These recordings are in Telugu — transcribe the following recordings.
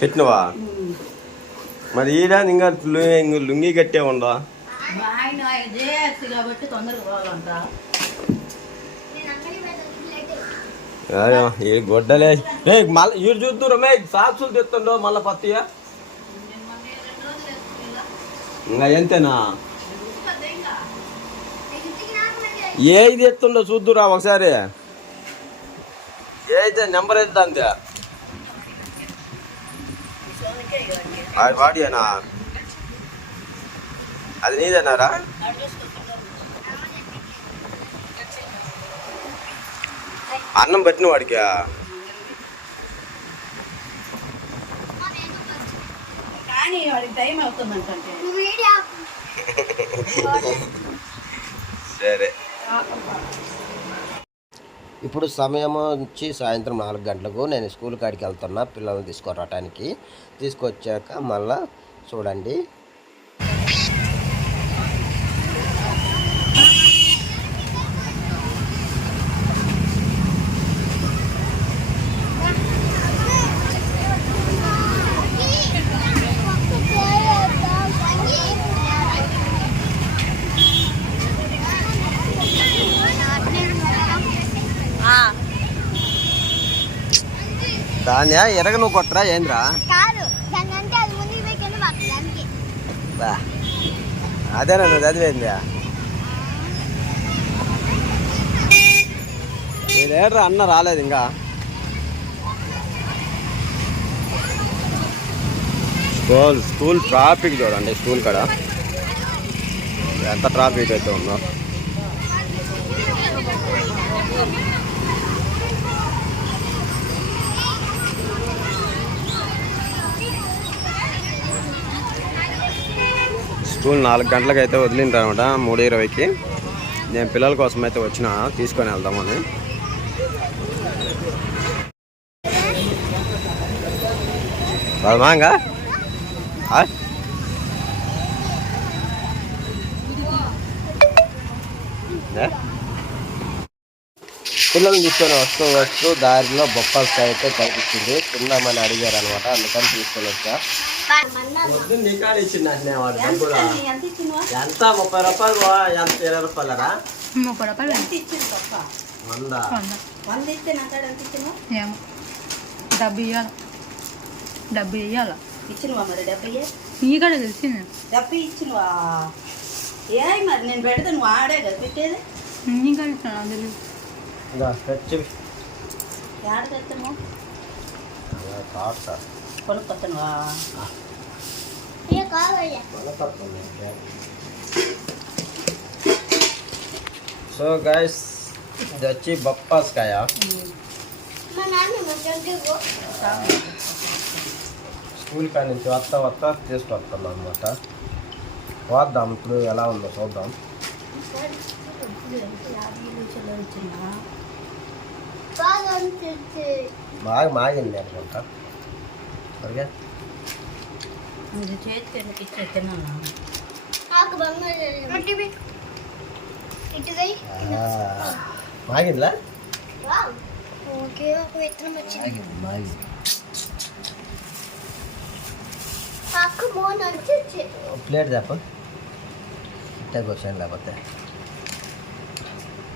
పెట్టినవా? మరి ఈడ ఇంకా లుంగి కట్టే ఉందా? ఈ గొడ్డలే. ఏ మళ్ళీ ఈడు చూద్దురు మే సాక్సులు తెస్తుండో మళ్ళీ పత్తియా? ఇంకా ఎంతేనా? ఏది ఎత్తుండో చూద్దురా ఒకసారి. ఏదైతే నెంబర్ ఎంత అంతే అది వాడియేనా? అది నీదేనారా? అన్నం పెట్టిన వాడికి. సరే. ఇప్పుడు సమయం వచ్చి సాయంత్రం నాలుగు గంటలకు నేను స్కూల్ కాడికి వెళ్తున్నా పిల్లల్ని తీసుకురావటానికి. తీసుకొచ్చాక మళ్ళా చూడండి. దాన్ని ఎరగ నువ్వు కొట్టరా ఏంద్రా? అదేనా నువ్వు చదివేంది? ఏడ్రా అన్న రాలేదు ఇంకా. స్కూల్ స్కూల్ ట్రాఫిక్ చూడండి స్కూల్ కాడ. ఎంత ట్రాఫిక్ అయితే ఉందో. స్కూల్ నాలుగు గంటలకు అయితే వదిలింది అనమాట మూడు ఇరవైకి. నేను పిల్లల కోసం అయితే వచ్చిన తీసుకొని వెళ్దామని. మాంగా పిల్లల్ని తీసుకొని వస్తూ వస్తూ దారిలో బొప్పాలకాయ అయితే కనిపించింది తిందామని అడిగారు అనమాట అందుకని తీసుకొని వచ్చా. వాడు ఎంత? ముప్పై రూపాయలు ఎంత? ఇరవై రూపాయలరా? ముప్పై రూపాయలు ఎంత ఇచ్చింది తప్ప వంద. వంద. ఇస్తే నా కాడ ఎంత ఇచ్చినవా ఏమో. డబ్బు ఇవ్వాలి డబ్బు ఇవ్వాలి ఇచ్చినవా మరి డెబ్బై నీ కూడా తెలిసింది. డెబ్బై ఇచ్చినవా ఏ మరి నేను పెడితే నువ్వు ఆడే కదా పెట్టేది. నీ కూడా ఇస్తాను తెలియదు. సో గైస్ ఇది వచ్చి బొప్పాస్కాయ. స్కూల్ కాడ నుంచి వస్తా వస్తా తీసుకొస్తాను అనమాట పోద్దాం ఇప్పుడు ఎలా ఉందో చూద్దాం. బాగా అనిపించి బాగా మాగింది అనుకుంటా సరిగా ఇది చేతికి ఎందుకు ఇచ్చే తిన్నాను నాకు బంగారు ఇటుదై మాగిందిలా ఓకే ఒక విత్తనం వచ్చింది మాగింది మాగింది అక్క మోన్ వచ్చి ప్లేట్ చెప్ప ఇట్టే కూర్చోండి లేకపోతే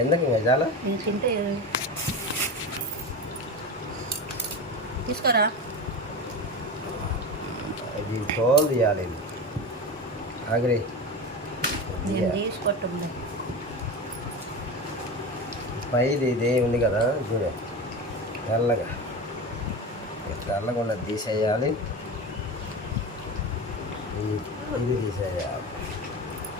ఎందుకు తింటే తీసుకోరా? ఇది తీయాలి ఆగ్రి. పైది ఇది ఉంది కదా చూడు. తెల్లగా. ఉన్నది తీసేయాలి. ఇది తీసేయాలి.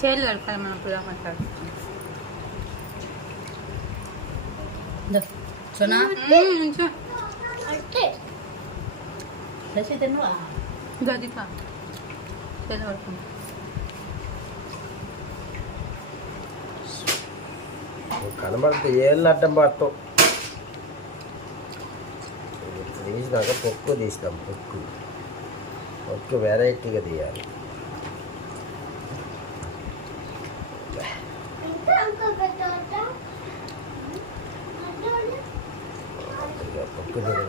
చేతులు కడపాలి మనం పులా మాట్లాడు సోనా శశి తిన్నవా చేతులు కడుపుకుంటా కనబడితే ఏళ్ళు అడ్డం పడతావు తీసినాక పొక్కు తీస్తాం పొక్కు పొక్కు వెరైటీగా తీయాలి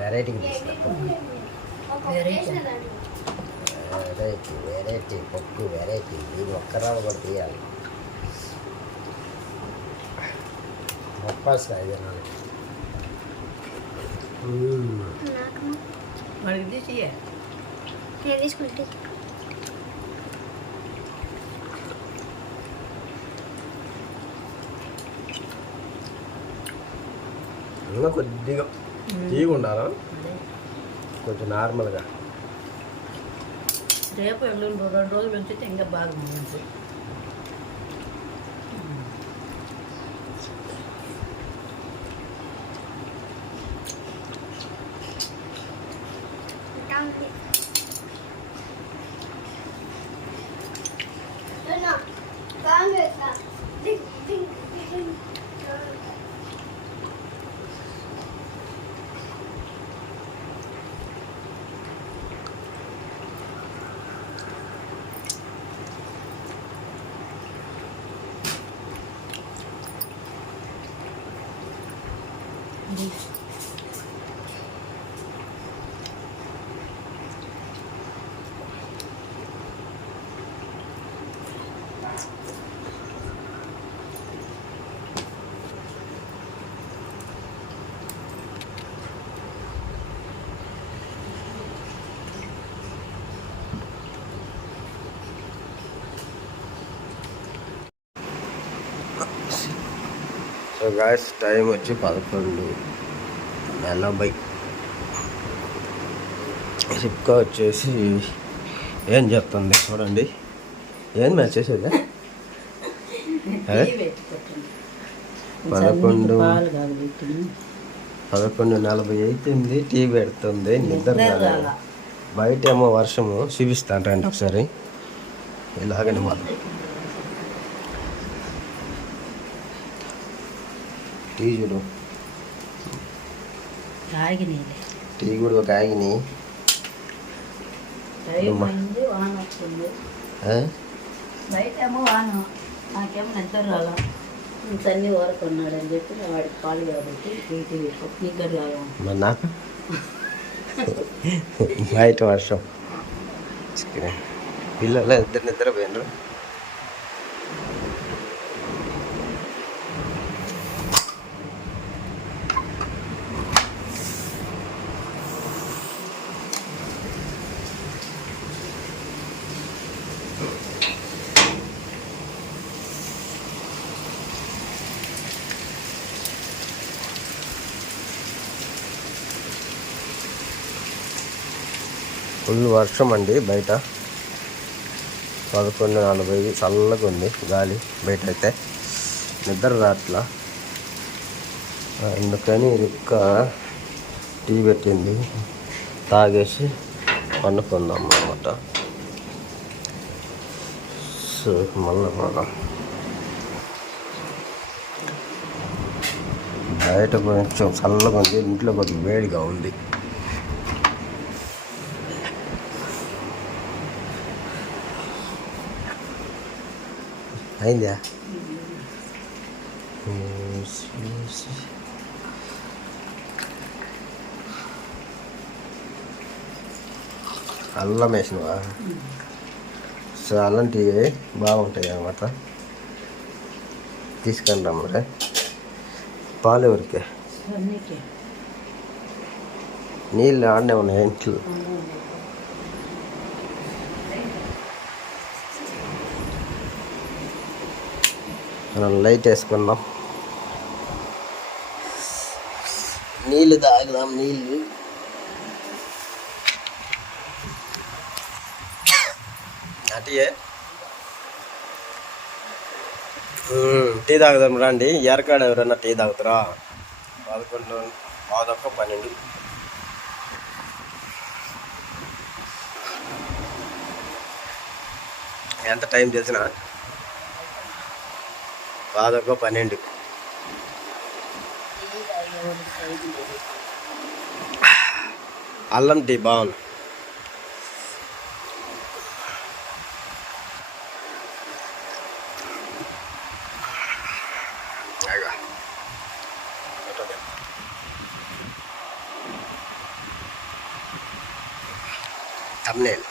వెరైటీగా తీస్తాం. పొక్కు వెరైటీ వెరైటీ వెరైటీ పొక్కు వెరైటీ ఒక్కరాలు కూడా తీయాలి. మొప్పాల్సిన జనాలు. నాకు తీసుకుంటే. ఇంకా కొద్దిగా తీగ ఉండాలా కొంచెం నార్మల్గా. రేపు ఎల్లుండి రెండు రోజులు ఉంచితే ఇంకా బాగా సో గాయస్ టైం వచ్చి పదకొండు. ఎనభై. సిప్కా వచ్చేసి ఏం చెప్తుంది చూడండి. ఏం మ్యాచ్ చేసేది? పదకొండు. పదకొండు నలభై అవుతుంది టీ పెడుతుంది. నిద్ర. బయట ఏమో వర్షము. చూపిస్తాంటండి ఒకసారి. ఇలాగని మాత్రం. టీ చూడు టీ కూడా ఒక ఆగిని వాన నాకేమో నిద్ర రాలా? అని చెప్పి వాడికి పాలు కాబట్టి టీ పెట్టుకో నిద్ర రాలా? మరి నాకు బయట వర్షం. పిల్లలు ఇద్దరు నిద్రపోయినారు. ఫుల్ వర్షం అండి బయట. పదకొండు నలభై చల్లగా ఉంది గాలి బయట అయితే నిద్ర రాట్లా. అందుకని రిక్క టీ పెట్టింది. తాగేసి పండుకుందాం అన్నమాట. సో మళ్ళీ పోదాం. బయట కొంచెం చల్లగా ఉంది ఇంట్లో కొద్దిగా వేడిగా ఉంది. అయిందా? అల్లం వేసినవా? సో అల్లం టీ బాగుంటాయి అన్నమాట. తీసుకొని రమ్మరే. పాలు ఎవరికి? నీళ్ళు ఆడనే ఉన్నాయి ఇంట్లో. మనం లైట్ వేసుకుందాం. నీళ్ళు తాగుదాం నీళ్ళు అటే టీ తాగుదాం రండి. ఎరకాడ ఎవరన్నా టీ తాగుతారా? పదకొండు పాదొక్క పన్నెండు. ఎంత టైం చేసినా పదొక్క పన్నెండు. అల్లం టీ బాగుంది thumbnail